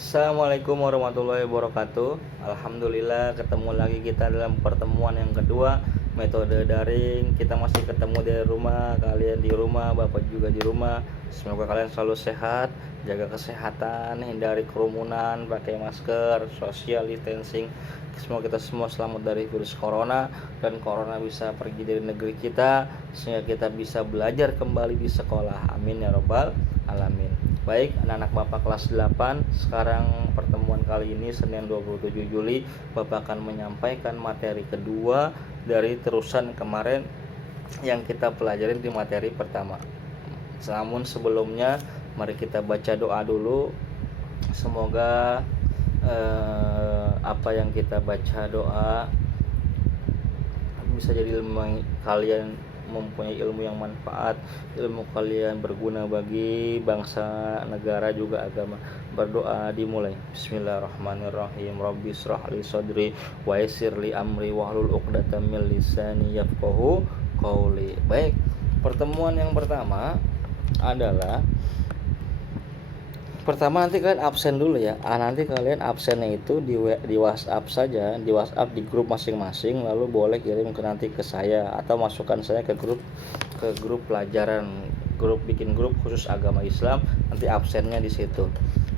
Assalamualaikum warahmatullahi wabarakatuh. Alhamdulillah ketemu lagi kita dalam pertemuan yang kedua metode daring. Kita masih ketemu dari rumah, kalian di rumah, Bapak juga di rumah. Semoga kalian selalu sehat, jaga kesehatan, hindari kerumunan, pakai masker, social distancing. Semoga kita semua selamat dari virus corona dan corona bisa pergi dari negeri kita sehingga kita bisa belajar kembali di sekolah. Amin ya robbal alamin. Baik, anak-anak Bapak kelas 8, sekarang pertemuan kali ini Senin 27 Juli Bapak akan menyampaikan materi kedua dari terusan kemarin yang kita pelajarin di materi pertama. Namun sebelumnya mari kita baca doa dulu. Semoga apa yang kita baca doa bisa jadi ilmu kalian mempunyai ilmu yang manfaat, ilmu kalian berguna bagi bangsa, negara, juga agama. Berdoa dimulai. Bismillahirrahmanirrahim. Rabbi shrah li sadri wa yassir li amri wahlul 'uqdatam min lisani yafqahu qawli. Baik, pertemuan yang pertama adalah nanti kalian absen dulu ya. Nanti kalian absennya itu di WhatsApp saja, di WhatsApp di grup masing-masing, lalu boleh kirim nanti ke saya atau masukkan saya ke grup pelajaran, bikin grup khusus agama Islam, nanti absennya di situ.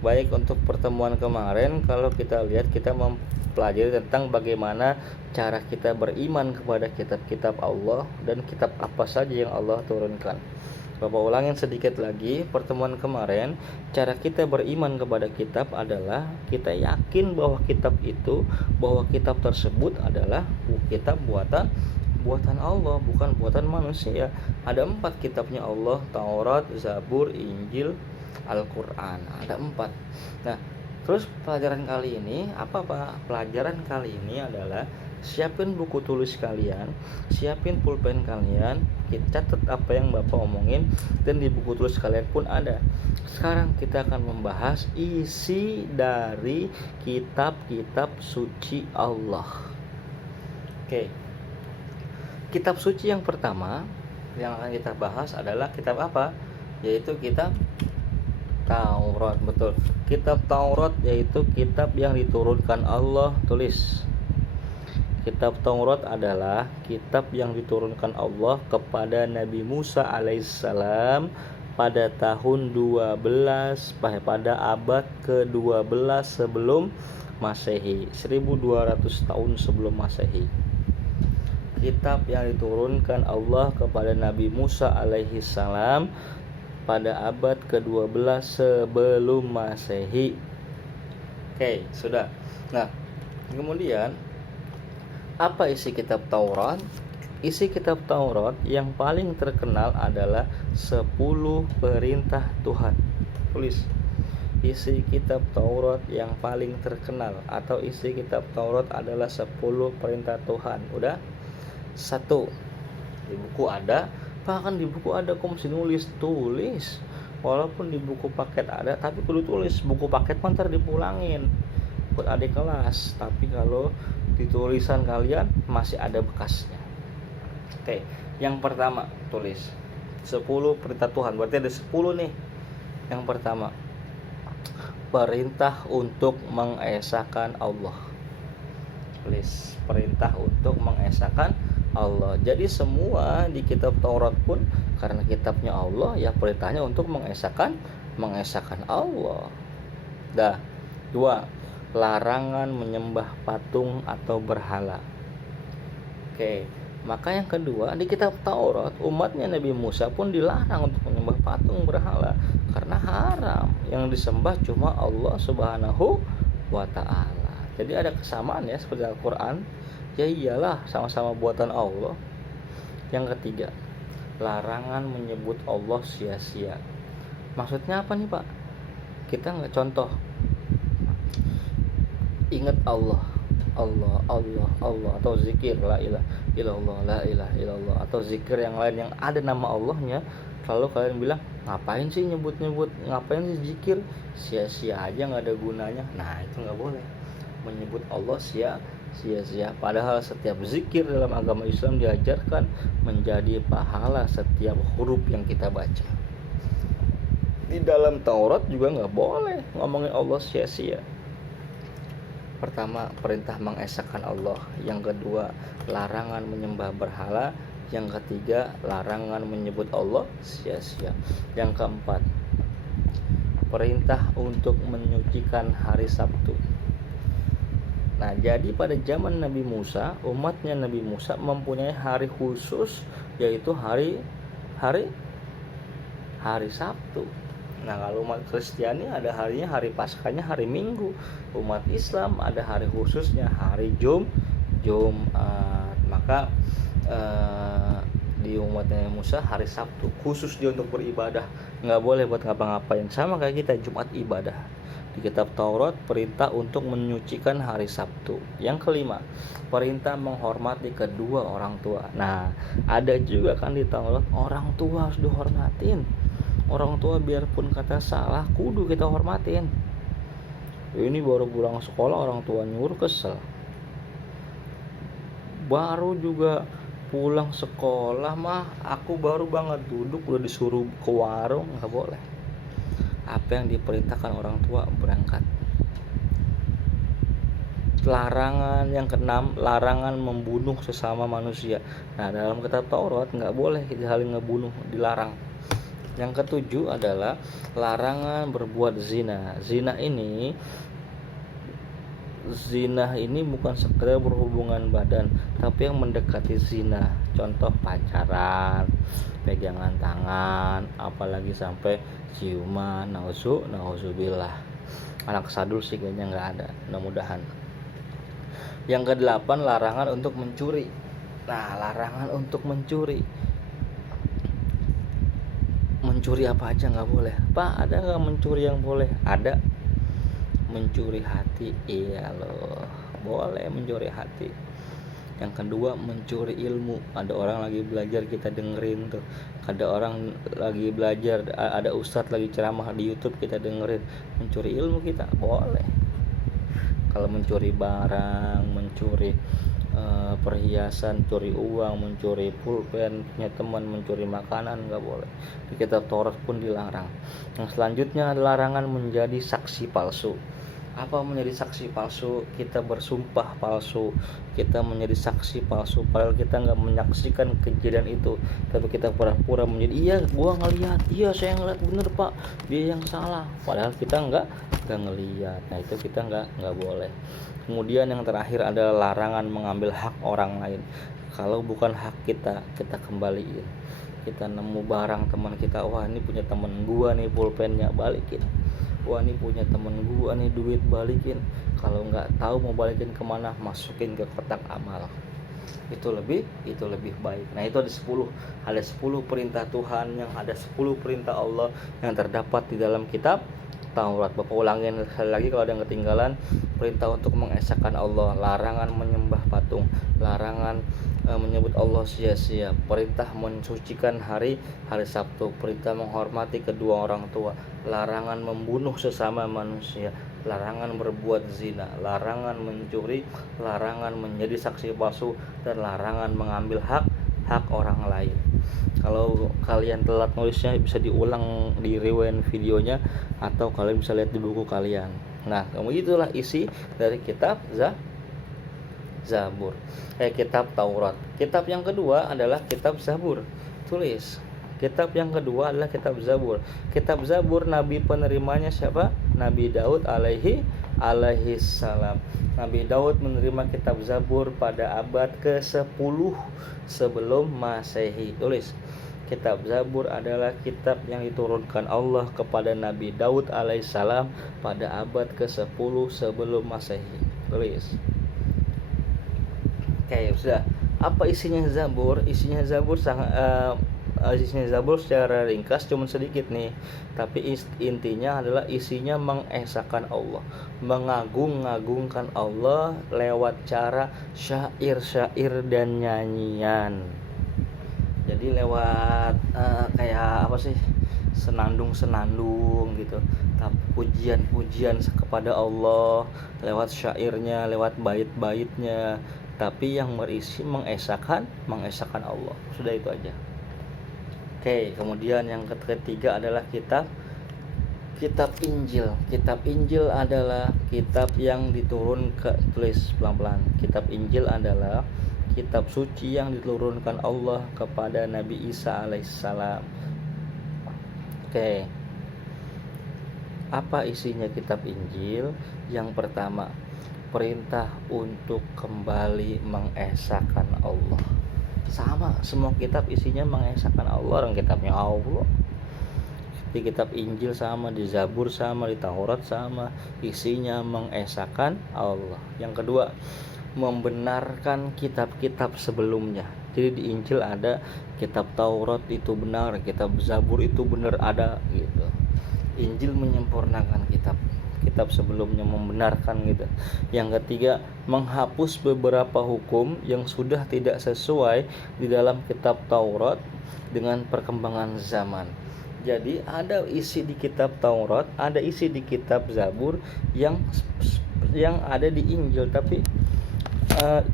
Baik, untuk pertemuan kemarin kalau kita lihat kita mempelajari tentang bagaimana cara kita beriman kepada kitab-kitab Allah dan kitab apa saja yang Allah turunkan. Bapak ulangin sedikit lagi. Pertemuan kemarin, cara kita beriman kepada kitab adalah kita yakin bahwa kitab tersebut adalah kitab buatan Allah, bukan buatan manusia. Ada 4 kitabnya Allah: Taurat, Zabur, Injil, Al-Quran. Ada 4. Nah, terus pelajaran kali ini Pelajaran kali ini adalah siapin buku tulis kalian, siapin pulpen kalian, kita catat apa yang Bapak omongin, dan di buku tulis kalian pun ada. Sekarang kita akan membahas isi dari kitab-kitab suci Allah. Oke. Kitab suci yang pertama yang akan kita bahas adalah kitab apa? Yaitu kitab Taurat. Betul. Kitab Taurat yaitu kitab yang diturunkan Allah. Tulis. Kitab Taurat adalah kitab yang diturunkan Allah kepada Nabi Musa alaihissalam pada tahun 12 pada abad ke-12 sebelum Masehi, 1200 tahun sebelum Masehi. Kitab yang diturunkan Allah kepada Nabi Musa alaihissalam pada abad ke-12 sebelum Masehi. Oke, sudah. Nah, kemudian apa isi kitab Taurat? Isi kitab Taurat yang paling terkenal adalah 10 perintah Tuhan. Tulis. Isi kitab Taurat yang paling terkenal atau isi kitab Taurat adalah 10 perintah Tuhan. Udah? 1. Di buku ada, bahkan di buku ada kok mesti tulis. Walaupun di buku paket ada, tapi kudu tulis. Buku paket mah ntar dipulangin buat adik kelas, tapi kalau di tulisan kalian masih ada bekasnya. Oke, yang pertama tulis 10 perintah Tuhan. Berarti ada 10 nih. Yang pertama, perintah untuk mengesahkan Allah. Tulis, perintah untuk mengesahkan Allah. Jadi semua di kitab Taurat pun karena kitabnya Allah, ya perintahnya untuk mengesahkan Allah. Dah. 2. Larangan menyembah patung atau berhala. Oke, maka yang kedua, di kitab Taurat umatnya Nabi Musa pun dilarang untuk menyembah patung berhala karena haram. Yang disembah cuma Allah Subhanahu wa ta'ala. Jadi ada kesamaan ya seperti Al-Quran. Ya iyalah, sama-sama buatan Allah. Yang ketiga, larangan menyebut Allah sia-sia. Maksudnya apa nih Pak? Kita nggak contoh. Ingat Allah atau zikir la ilaha illallah atau zikir yang lain yang ada nama Allahnya, lalu kalian bilang ngapain sih nyebut ngapain sih zikir, sia-sia aja, nggak ada gunanya. Nah, itu nggak boleh menyebut Allah sia-sia. Padahal setiap zikir dalam agama Islam diajarkan menjadi pahala setiap huruf yang kita baca. Di dalam Taurat juga nggak boleh ngomongin Allah sia-sia. Pertama, perintah mengesahkan Allah. Yang kedua, larangan menyembah berhala. Yang ketiga, larangan menyebut Allah sia-sia. Yang keempat, perintah untuk menyucikan hari Sabtu. Nah, jadi pada zaman Nabi Musa, umatnya Nabi Musa mempunyai hari khusus, yaitu hari Sabtu. Nah, kalau umat Kristiani ada harinya, hari Paskahnya hari Minggu. Umat Islam ada hari khususnya hari Jumat. Maka di umatnya Musa hari Sabtu khusus dia untuk beribadah, nggak boleh buat ngapa-ngapain. Sama kayak kita Jumat ibadah. Di kitab Taurat perintah untuk menyucikan hari Sabtu. Yang kelima, perintah menghormati kedua orang tua. Nah, ada juga kan di Taurat orang tua harus dihormatin. Orang tua biarpun kata salah kudu kita hormatin. Ini baru pulang sekolah orang tua nyuruh, kesel. Baru juga pulang sekolah mah aku baru banget duduk udah disuruh ke warung, nggak boleh. Apa yang diperintahkan orang tua berangkat. Larangan yang keenam, larangan membunuh sesama manusia. Nah, dalam kitab Taurat nggak boleh hal ngebunuh, dilarang. Yang ketujuh adalah larangan berbuat zina. Zina ini bukan sekedar berhubungan badan, tapi yang mendekati zina. Contoh pacaran, pegangan tangan, apalagi sampai ciuman, nauzubillah. Anak sadul sih kayaknya nggak ada, mudah-mudahan. Yang kedelapan, larangan untuk mencuri. Nah, larangan untuk mencuri apa aja nggak boleh. Pak, ada nggak mencuri yang boleh? Ada. Mencuri hati, iya loh, boleh mencuri hati. Yang kedua, mencuri ilmu. Ada orang lagi belajar kita dengerin tuh. Ada orang lagi belajar, ada ustadz lagi ceramah di YouTube kita dengerin. Mencuri ilmu kita boleh. Kalau mencuri barang, mencuri perhiasan, mencuri uang, mencuri pulpen punya teman, mencuri makanan nggak boleh. Di kitab Taurat pun dilarang. Yang selanjutnya adalah larangan menjadi saksi palsu. Apa menjadi saksi palsu? Kita bersumpah palsu, kita menjadi saksi palsu padahal kita nggak menyaksikan kejadian itu, tapi kita pura-pura menjadi iya gua ngelihat, iya saya ngeliat bener pak, dia yang salah, padahal kita nggak ngelihat. Nah, itu kita nggak boleh. Kemudian yang terakhir adalah larangan mengambil hak orang lain. Kalau bukan hak kita kembaliin. Kita nemu barang teman kita, wah ini punya teman gua nih pulpennya, balikin. Wah ini punya temen gua nih duit, balikin. Kalau nggak tahu mau balikin kemana, masukin ke kotak amal. Itu lebih baik. Nah, itu ada 10 perintah Tuhan, yang ada 10 perintah Allah yang terdapat di dalam kitab Taurat. Bapak ulangin sekali lagi kalau ada yang ketinggalan. Perintah untuk mengesahkan Allah, larangan menyembah patung, larangan menyebut Allah sia-sia, perintah mensucikan hari Sabtu, perintah menghormati kedua orang tua, larangan membunuh sesama manusia, larangan berbuat zina, larangan mencuri, larangan menjadi saksi palsu, dan larangan mengambil hak orang lain. Kalau kalian telat nulisnya bisa diulang di rewind videonya, atau kalian bisa lihat di buku kalian. Nah, begitulah isi dari kitab Zabur. Kitab Taurat. Kitab yang kedua adalah kitab Zabur. Tulis. Kitab yang kedua adalah kitab Zabur. Kitab Zabur Nabi penerimanya siapa? Nabi Daud alaihi salam. Nabi Daud menerima kitab Zabur pada abad ke-10 sebelum Masehi. Tulis. Kitab Zabur adalah kitab yang diturunkan Allah kepada Nabi Daud alaihissalam pada abad ke-10 sebelum Masehi. Tulis. Oke, sudah. Apa isinya Zabur? Isinya Zabur secara ringkas cuma sedikit nih, tapi intinya adalah isinya mengesahkan Allah, mengagung-agungkan Allah lewat cara syair-syair dan nyanyian. Jadi lewat kayak apa sih, senandung gitu, tapi pujian kepada Allah lewat syairnya, lewat bait-baitnya, tapi yang berisi mengesahkan Allah. Sudah itu aja. Oke, kemudian yang ketiga adalah kitab Kitab Injil. Kitab Injil adalah kitab yang diturunkan, tulis pelan-pelan. Kitab Injil adalah kitab suci yang diturunkan Allah kepada Nabi Isa alaihissalam. Oke. Apa isinya kitab Injil? Yang pertama, perintah untuk kembali mengesahkan Allah. Sama, semua kitab isinya mengesahkan Allah. Orang kitabnya Allah. Di kitab Injil sama, di Zabur sama, di Taurat sama, isinya mengesahkan Allah. Yang kedua, membenarkan kitab-kitab sebelumnya. Jadi di Injil ada kitab Taurat itu benar, kitab Zabur itu benar ada gitu. Injil menyempurnakan kitab sebelumnya, membenarkan gitu. Yang ketiga, menghapus beberapa hukum yang sudah tidak sesuai di dalam kitab Taurat dengan perkembangan zaman. Jadi ada isi di kitab Taurat, ada isi di kitab Zabur yang ada di Injil, tapi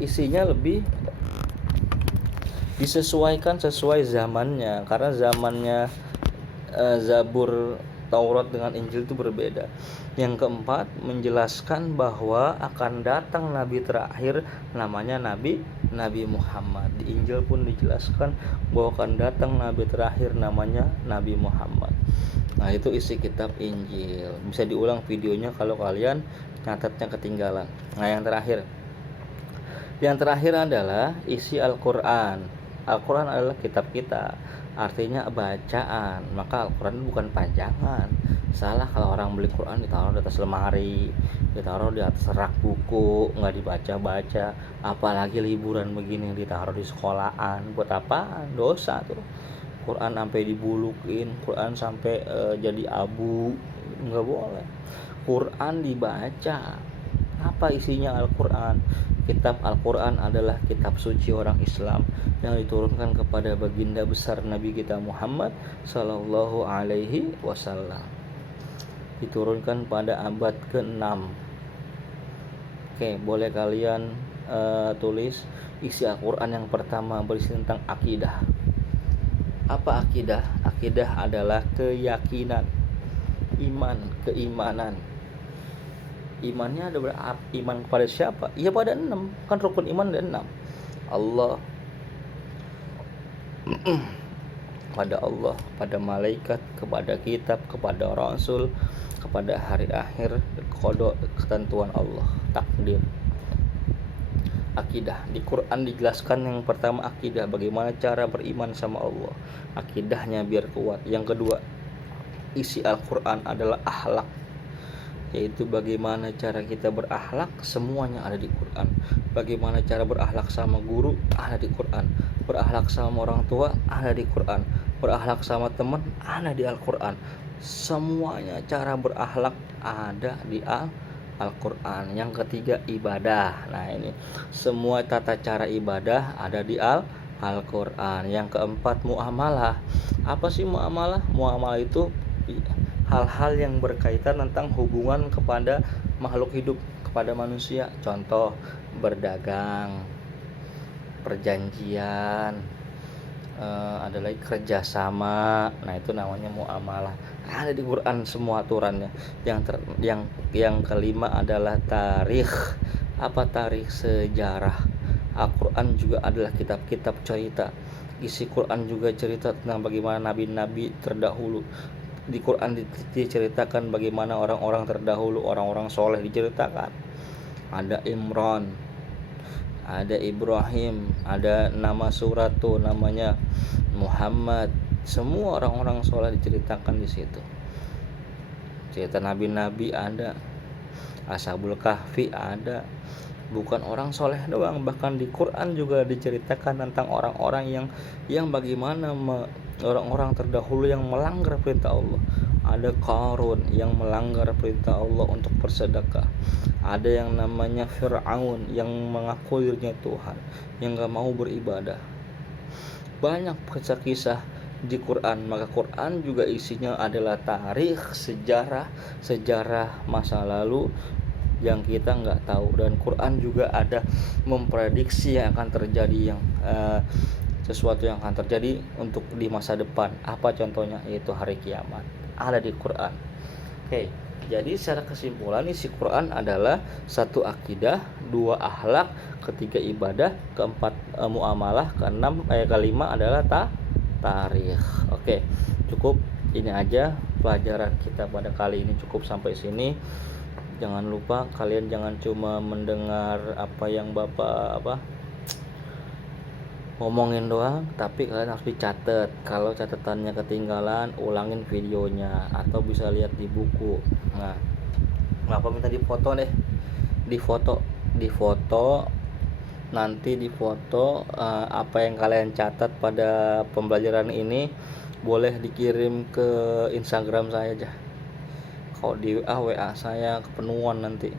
isinya lebih disesuaikan sesuai zamannya, karena zamannya Zabur, Taurat dengan Injil itu berbeda. Yang keempat, menjelaskan bahwa akan datang nabi terakhir, namanya Nabi Muhammad. Di Injil pun dijelaskan bahwa akan datang nabi terakhir, namanya Nabi Muhammad. Nah, itu isi kitab Injil. Bisa diulang videonya kalau kalian nyatetnya ketinggalan. Nah, yang terakhir adalah isi Al-Quran. Al-Quran adalah kitab kita, artinya bacaan. Maka Al-Quran bukan panjangan. Salah kalau orang beli Quran ditaruh di atas lemari, ditaruh di atas rak buku, nggak dibaca-baca. Apalagi liburan begini ditaruh di sekolahan, buat apaan? Dosa tuh. Quran sampai dibulukin, Quran sampai jadi abu, nggak boleh. Quran dibaca. Apa isinya Al-Quran? Kitab Al-Quran adalah kitab suci orang Islam yang diturunkan kepada baginda besar Nabi kita Muhammad Sallallahu Alaihi Wasallam. Diturunkan pada abad ke-6. Oke, boleh kalian tulis isi Al-Quran yang pertama berisi tentang akidah. Apa akidah? Akidah adalah keyakinan, iman, keimanan. Imannya ada berapa? Iman kepada siapa? Ya pada 6. Kan rukun iman ada 6. Allah, pada Allah, pada malaikat, kepada kitab, kepada rasul, kepada hari akhir, qada, ketentuan Allah, takdir. Akidah. Di Quran dijelaskan yang pertama akidah, bagaimana cara beriman sama Allah. Akidahnya biar kuat. Yang kedua, isi Al-Quran adalah akhlak, yaitu bagaimana cara kita berakhlak, semuanya ada di Quran. Bagaimana cara berakhlak sama guru, ada di Quran. Berakhlak sama orang tua, ada di Quran. Berakhlak sama teman, ada di Al-Quran. Semuanya cara berakhlak ada di Al-Quran. Yang ketiga, ibadah. Nah, ini semua tata cara ibadah ada di Al-Quran. Yang keempat, muamalah. Apa sih muamalah? Muamalah itu hal-hal yang berkaitan tentang hubungan kepada makhluk hidup, kepada manusia. Contoh, berdagang, perjanjian, ada lagi kerjasama. Nah, itu namanya muamalah. Ada di Quran semua aturannya. Yang kelima adalah tarikh. Apa tarikh? Sejarah. Al-Quran juga adalah kitab-kitab cerita. Isi Quran juga cerita tentang bagaimana nabi-nabi terdahulu. Di Quran diceritakan bagaimana orang-orang terdahulu, orang-orang soleh diceritakan. Ada Imran, ada Ibrahim, ada nama surat tuh namanya Muhammad. Semua orang-orang soleh diceritakan di situ. Cerita nabi-nabi ada, Ashabul Kahfi ada. Bukan orang soleh doang, bahkan di Quran juga diceritakan tentang orang-orang yang bagaimana orang-orang terdahulu yang melanggar perintah Allah. Ada Qarun yang melanggar perintah Allah untuk bersedekah. Ada yang namanya Fir'aun yang mengaku dirinya Tuhan, yang gak mau beribadah. Banyak kisah-kisah di Quran. Maka Quran juga isinya adalah tarikh, sejarah masa lalu yang kita nggak tahu. Dan Quran juga ada memprediksi yang akan terjadi, sesuatu yang akan terjadi untuk di masa depan. Apa contohnya? Yaitu hari kiamat. Ada di Quran. Oke, jadi secara kesimpulan isi Quran adalah satu akidah, dua akhlak, ketiga ibadah, keempat muamalah, kelima adalah tarikh. Oke, cukup ini aja pelajaran kita pada kali ini, cukup sampai sini. Jangan lupa kalian jangan cuma mendengar apa yang Bapak ngomongin doang, tapi kalian harus dicatat. Kalau catatannya ketinggalan, ulangin videonya atau bisa lihat di buku. Nah, Bapak minta difoto deh, difoto nanti difoto apa yang kalian catat pada pembelajaran ini, boleh dikirim ke Instagram saya aja. Kalau di WA saya kepenuhan nanti,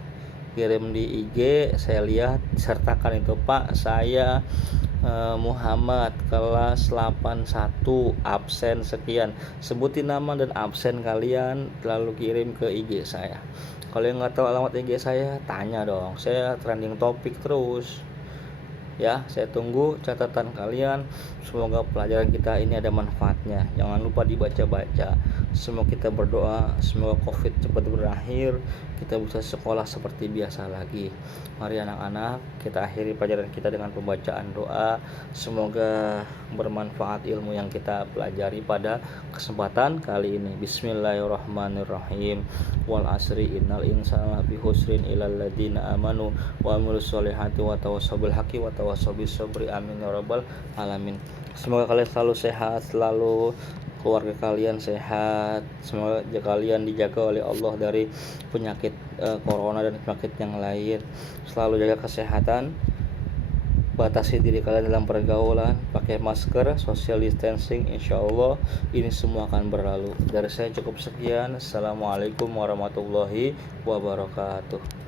kirim di IG, saya lihat sertakan itu, Pak saya Muhammad kelas 81 absen sekian, sebutin nama dan absen kalian lalu kirim ke IG saya. Kalau yang nggak tahu alamat IG saya, tanya dong, saya trending topik terus ya. Saya tunggu catatan kalian. Semoga pelajaran kita ini ada manfaatnya. Jangan lupa dibaca-baca. Semua kita berdoa semoga COVID cepat berakhir, kita bisa sekolah seperti biasa lagi. Mari anak-anak, kita akhiri pelajaran kita dengan pembacaan doa. Semoga bermanfaat ilmu yang kita pelajari pada kesempatan kali ini. Bismillahirrahmanirrahim. Wal asri innal insana lafi khusrin illal ladzina amanu wa amilus solihati wa tawassaw bil haqqi wa tawassaw bis sabri. Amin ya rabbal alamin. Semoga kalian selalu sehat, selalu keluarga kalian sehat. Semoga kalian dijaga oleh Allah dari penyakit corona dan penyakit yang lain. Selalu jaga kesehatan, batasi diri kalian dalam pergaulan, pakai masker, social distancing. Insya Allah ini semua akan berlalu. Dari saya cukup sekian. Assalamualaikum warahmatullahi wabarakatuh.